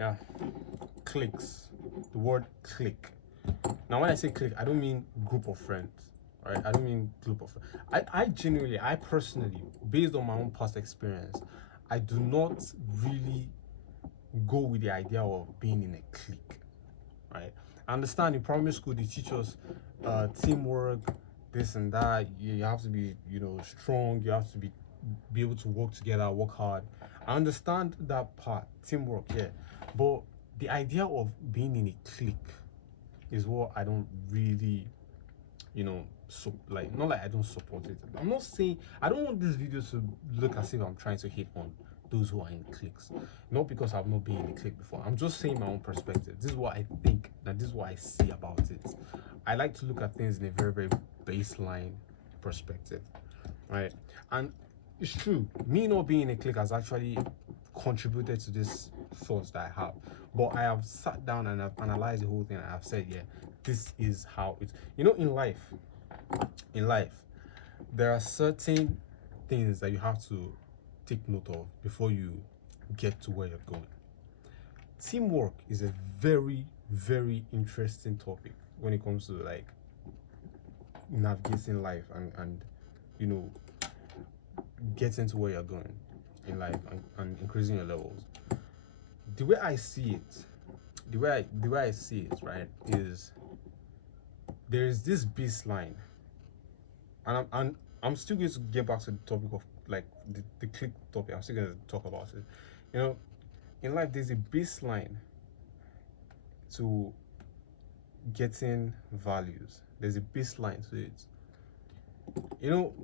Yeah, cliques. The word clique. Now, when I say clique, I don't mean group of friends, right? I don't mean group of. I personally, based on my own past experience, I do not really go with the idea of being in a clique, right? I understand in primary school they teach us teamwork, this and that. You have to be, strong. You have to be able to work together, work hard. I understand that part, teamwork, yeah. But the idea of being in a clique is what I don't really, not like I don't support it. I'm not saying I don't want this video to look as if I'm trying to hate on those who are in cliques. Not because I've not been in a clique before. I'm just saying my own perspective. This is what I think, and this is what I see about it. I like to look at things in a very, very baseline perspective, right? And it's true, me not being in a clique has actually contributed to this thoughts that I have. But I have sat down and I've analyzed the whole thing and I've said, yeah, this is how it's, in life, there are certain things that you have to take note of before you get to where you're going. Teamwork is a very, very interesting topic when it comes to like navigating life and getting to where you're going in life and increasing your levels. The way I see it, right, is there is this baseline, and I'm still going to get back to the topic of like the click topic. I'm still going to talk about it. In life, there's a baseline to getting values. There's a baseline to it.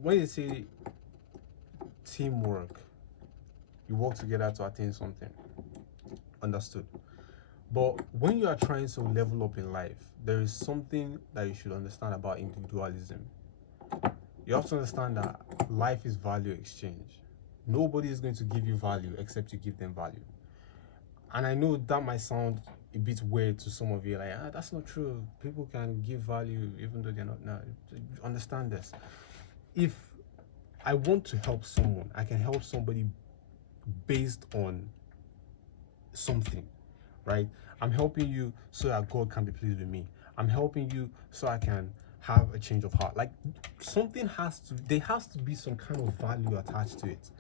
When you say teamwork, you work together to attain something. Understood. But when you are trying to level up in life, there is something that you should understand about individualism. You have to understand that life is value exchange. Nobody is going to give you value except you give them value. And I know that might sound a bit weird to some of you, like, that's not true. People can give value even though they're not. No, understand this. If I want to help someone, I can help somebody based on something, right? I'm helping you so that God can be pleased with me. I'm helping you so I can have a change of heart. Like there has to be some kind of value attached to it.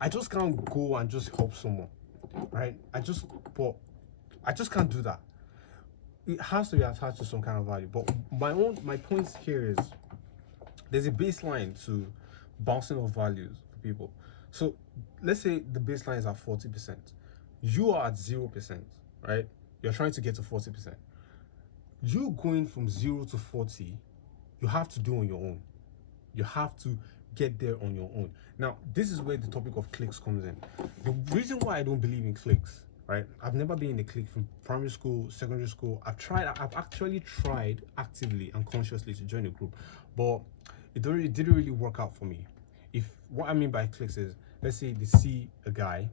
I just can't go and just help someone, right? I just can't do that. It has to be attached to some kind of value. But my point here is there's a baseline to bouncing off values for people. So let's say the baseline is at 40%. You are at 0%, right? You're trying to get to 40%. You going from 0 to 40, you have to do on your own. You have to get there on your own. Now, this is where the topic of cliques comes in. The reason why I don't believe in cliques, right? I've never been in a clique from primary school, secondary school. I've actually tried actively and consciously to join a group, but it didn't really work out for me. What I mean by cliques is, let's say they see a guy,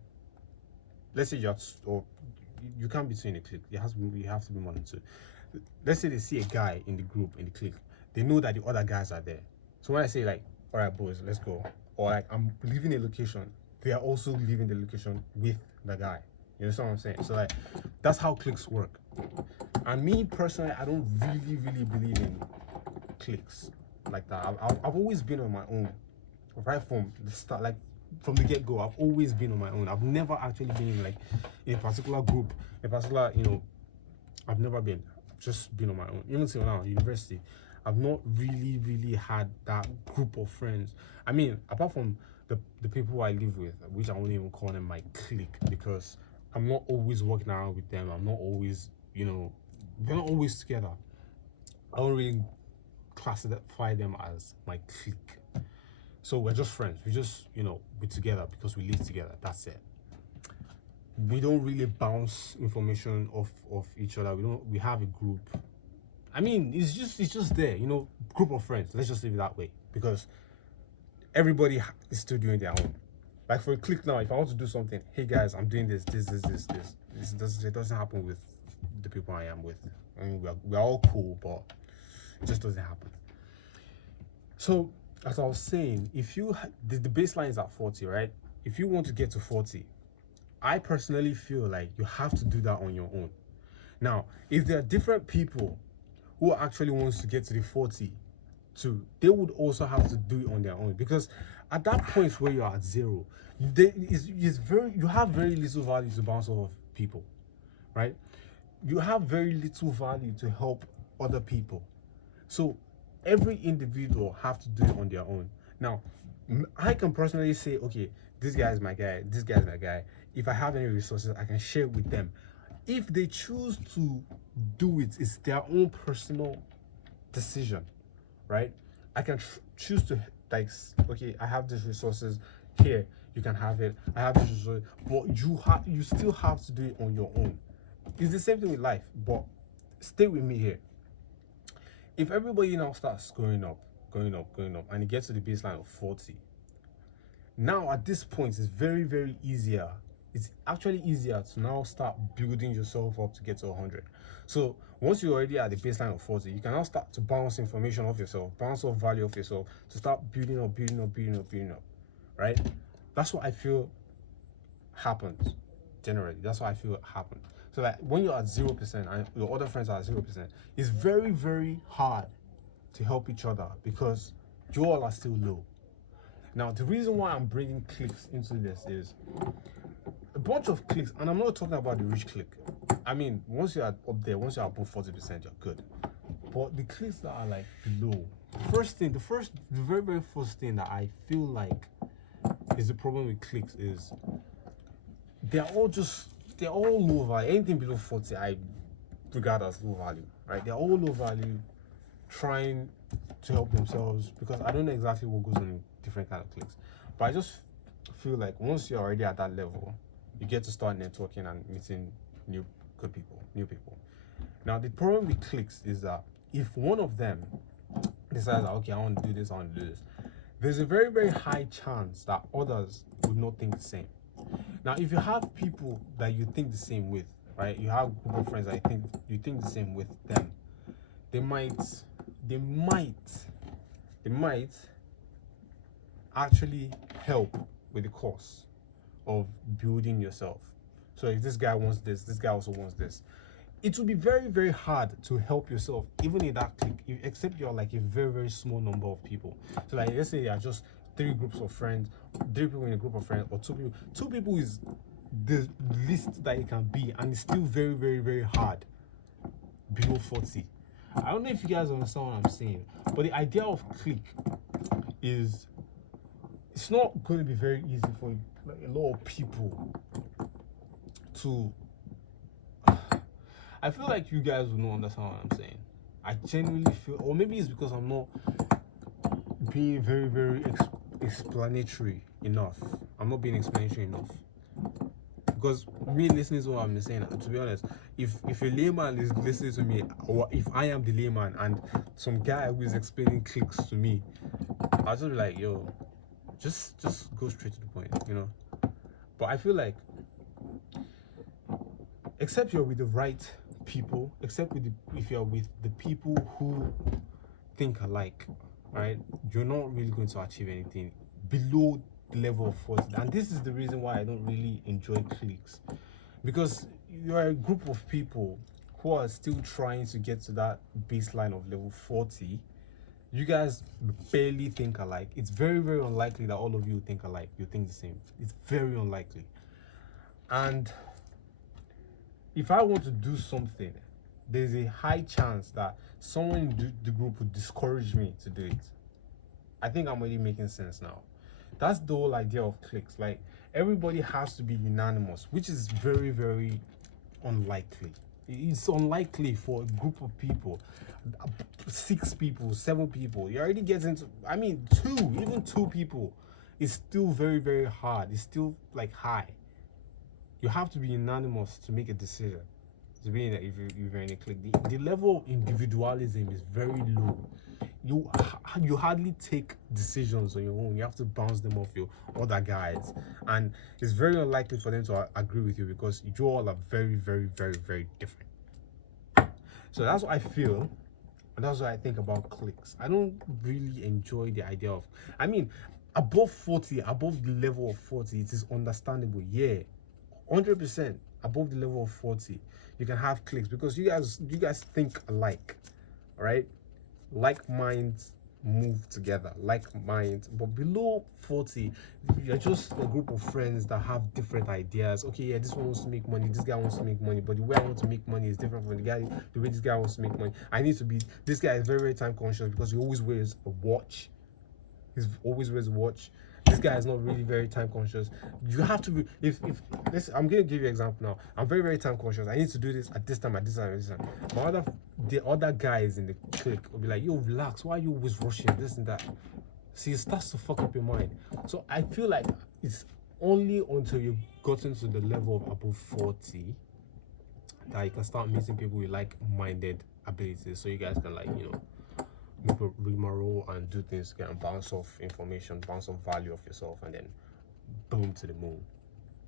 let's say you can't be two in a clique. You have to be more than two. Let's say they see a guy in the group, in the clique. They know that the other guys are there. So when I say like, all right, boys, let's go, or like I'm leaving a location, they are also leaving the location with the guy. You understand what I'm saying? So like, that's how cliques work. And me personally, I don't really, really believe in cliques like that. I've always been on my own, right from the start, like from the get-go. I've always been on my own. I've never actually been in like a particular group, I've never been. I've just been on my own. Even till now, university, I've not really, really had that group of friends. I mean, apart from the people I live with, which I won't even call them my clique, because I'm not always walking around with them. I'm not always, they're not always together. I don't really classify them as my clique. So we're just friends. We just, we're together because we live together. That's it. We don't really bounce information off each other. We have a group. I mean, it's just there, group of friends. Let's just leave it that way, because everybody is still doing their own. Like for a clique now, if I want to do something, hey guys, I'm doing this. It doesn't happen with the people I am with. I mean, we're all cool, but it just doesn't happen. So as I was saying, if the baseline is at 40, right? If you want to get to 40, I personally feel like you have to do that on your own. Now, if there are different people who actually wants to get to the 40 too, they would also have to do it on their own, because at that point where you're at zero, you have very little value to bounce off of people, right? You have very little value to help other people. So every individual have to do it on their own. Now, I can personally say, okay, this guy is my guy, this guy is my guy. If I have any resources, I can share with them. If they choose to do it, it's their own personal decision, right? I can choose to, like, okay, I have these resources here, you can have it. I have these resources, but you still have to do it on your own. It's the same thing with life, but stay with me here. If everybody now starts going up, and it gets to the baseline of 40, now at this point it's very, very easier. It's actually easier to now start building yourself up to get to 100. So once you're already at the baseline of 40, you can now start to bounce information off yourself, bounce off value off yourself, to start building up, right? That's what I feel happens generally. That's what I feel happens. So like when you're at 0% and your other friends are at 0%, it's very, very hard to help each other because you all are still low. Now, the reason why I'm bringing cliques into this is a bunch of cliques, and I'm not talking about the rich clique. I mean, once you're up there, once you're above 40%, you're good. But the cliques that are like below, the very, very first thing that I feel like is the problem with cliques is they're all low value. Anything below 40, I regard as low value, right? They're all low value, trying to help themselves, because I don't know exactly what goes on in different kind of cliques. But I just feel like once you're already at that level, you get to start networking and meeting new people. Now, the problem with cliques is that if one of them decides that, okay, I want to do this, there's a very, very high chance that others would not think the same. Now, if you have people that you think the same with, right? You have a group of friends that you think the same with them, they might actually help with the cause of building yourself. So if this guy wants this guy also wants this, it will be very, very hard to help yourself, even in that clique, except you're like a very, very small number of people. So like, let's say you're just 3 groups of friends, 3 people in a group of friends, or 2 people. 2 people is the least that it can be, and it's still very, very, very hard below 40. I don't know if you guys understand what I'm saying, but the idea of clique is, it's not going to be very easy for like a lot of people to. I feel like you guys will not understand what I'm saying. I genuinely feel, or maybe it's because I'm not being very, very explanatory enough. I'm not being explanatory enough. Because me listening to what I'm saying, to be honest, if a layman is listening to me, or if I am the layman and some guy who is explaining cliques to me, I'll just be like, yo, just go straight to the point, you know. But I feel like, except you're with the right people, if you're with the people who think alike, right, you're not really going to achieve anything below the level of 40. And this is the reason why I don't really enjoy cliques, because you're a group of people who are still trying to get to that baseline of level 40. You guys barely think alike. It's very, very unlikely that all of you think alike. You think the same. It's very unlikely. And if I want to do something, there's a high chance that someone in the group would discourage me to do it. I think I'm already making sense now. That's the whole idea of cliques. Like, everybody has to be unanimous, which is very, very unlikely. It's unlikely for a group of people, 6 people, 7 people. You already get into, I mean, 2 people is still very, very hard. It's still like high. You have to be unanimous to make a decision. To be that if you're in a clique, the level of individualism is very low. You hardly take decisions on your own. You have to bounce them off your other guys, and it's very unlikely for them to agree with you, because you all are very, very, very, very different. So that's what I feel, and that's what I think about cliques. I don't really enjoy the idea of, I mean, above 40, above the level of 40, it is understandable, yeah, 100% above the level of 40, you can have cliques because you guys think alike, all right? Like minds move together, like minds. But below 40, you're just a group of friends that have different ideas. Okay, yeah, this one wants to make money, this guy wants to make money, but the way I want to make money is different from the way this guy wants to make money. This guy is very, very time conscious because he always wears a watch. He always wears a watch. This guy is not really very time conscious. You have to be, if this, I'm gonna give you an example now. I'm very, very time conscious. I need to do this at this time, at this time, at this time. The other guys in the clique will be like, yo, relax, why are you always rushing this and that? See, it starts to fuck up your mind. So I feel like it's only until you've gotten to the level of above 40 that you can start meeting people with like-minded abilities, so you guys can, like, you know, rigmarole and do things together and bounce off information, bounce off value of yourself, and then boom to the moon,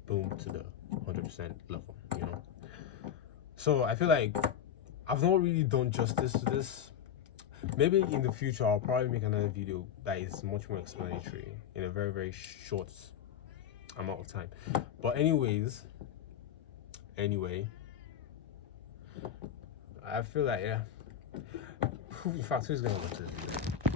boom to the 100% level, you know. So I feel like I've not really done justice to this. Maybe in the future I'll probably make another video that is much more explanatory in a very, very short amount of time. But anyway, I feel like, yeah, in fact, who's gonna watch this video?